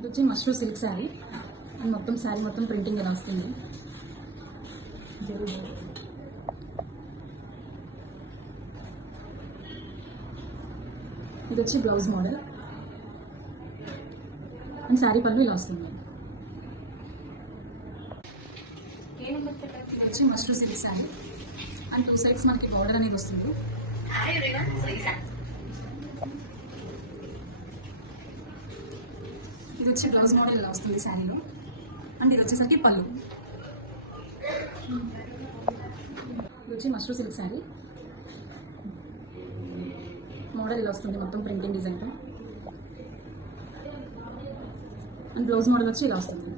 ఇది వచ్చి మష్రూ సిల్క్ శారీ అండ్ మొత్తం శారీ మొత్తం ప్రింటింగ్ ఇలా వస్తుంది. ఇది వచ్చి బ్లౌజ్ మోడల్ అండ్ శారీ పళ్ళు ఇలా వస్తుంది. ఇది వచ్చి మష్రూ సిల్క్ శారీ అండ్ 2 సైడ్స్ మనకి బార్డర్ అనేది వస్తుంది. ఇది వచ్చి బ్లౌజ్ మోడల్ ఇలా వస్తుంది శారీలో అండ్ ఇది వచ్చేసరికి పళ్ళు. ఇది వచ్చి మష్రూ సిల్క్ శారీ మోడల్ ఇలా వస్తుంది మొత్తం ప్రింటింగ్ డిజైన్తో అండ్ బ్లౌజ్ మోడల్ వచ్చి ఇలా వస్తుంది.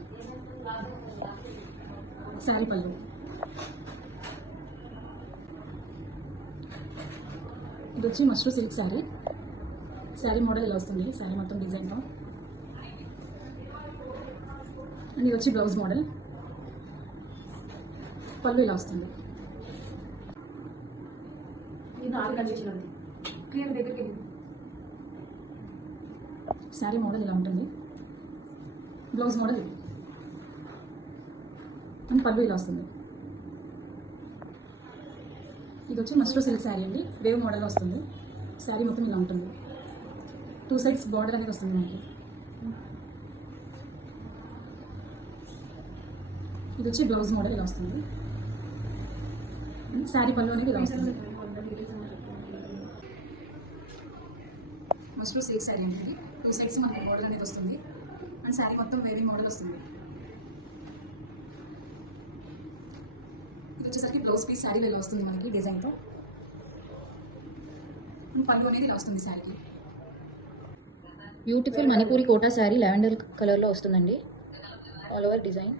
శారీ పళ్ళు. ఇది వచ్చి మష్రూ సిల్క్ శారీ శారీ మోడల్ ఇలా వస్తుంది శారీ మొత్తం డిజైన్తో అండ్ ఇది వచ్చి బ్లౌజ్ మోడల్ పళ్ళు ఇలా వస్తుంది. శారీ మోడల్ ఇలా ఉంటుంది బ్లౌజ్ మోడల్ ఇది అండ్ పళ్ళు ఇలా వస్తుంది. ఇది వచ్చి మష్రూ సిల్క్ శారీ అండి వేవ్ మోడల్ వస్తుంది శారీ మొత్తం ఇలా ఉంటుంది 2 సైడ్స్ బార్డర్ అనేది వస్తుంది మనకి. ఇది వచ్చి బ్లౌజ్ మోడల్ ఇలా వస్తుంది శారీ పళ్ళు అనేది ఇలా వస్తుంది. మష్రూ సిల్క్ శారీ అండి 2 సైడ్స్ మనకి బార్డర్ అనేది వస్తుంది అండ్ శారీ మొత్తం వేవింగ్ మోడల్ వస్తుంది. ఇది వచ్చేసరికి బ్లౌజ్ పీస్ శారీ ఇలా వస్తుంది మనకి డిజైన్తో పళ్ళు అనేది ఇలా వస్తుంది శారీకి. బ్యూటిఫుల్ మణిపూరి కోటా శారీ లావెండర్ కలర్లో వస్తుందండి all over design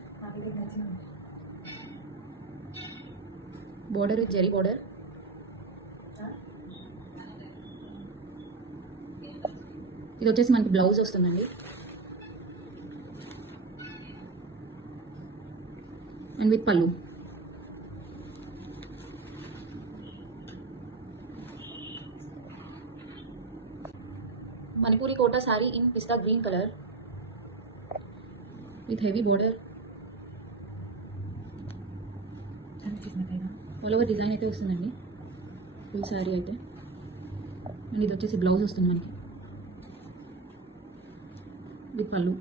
border with zari border. ఇది వచ్చేసి మనకి బ్లౌజ్ వస్తుందండి and with pallu. Manipuri Kota saree in pista green color with heavy border. All over design అయితే వస్తుందండి ఫుల్ శారీ అయితే అండ్ ఇది వచ్చేసి బ్లౌజ్ వస్తుంది మనకి విత్ పళ్ళు.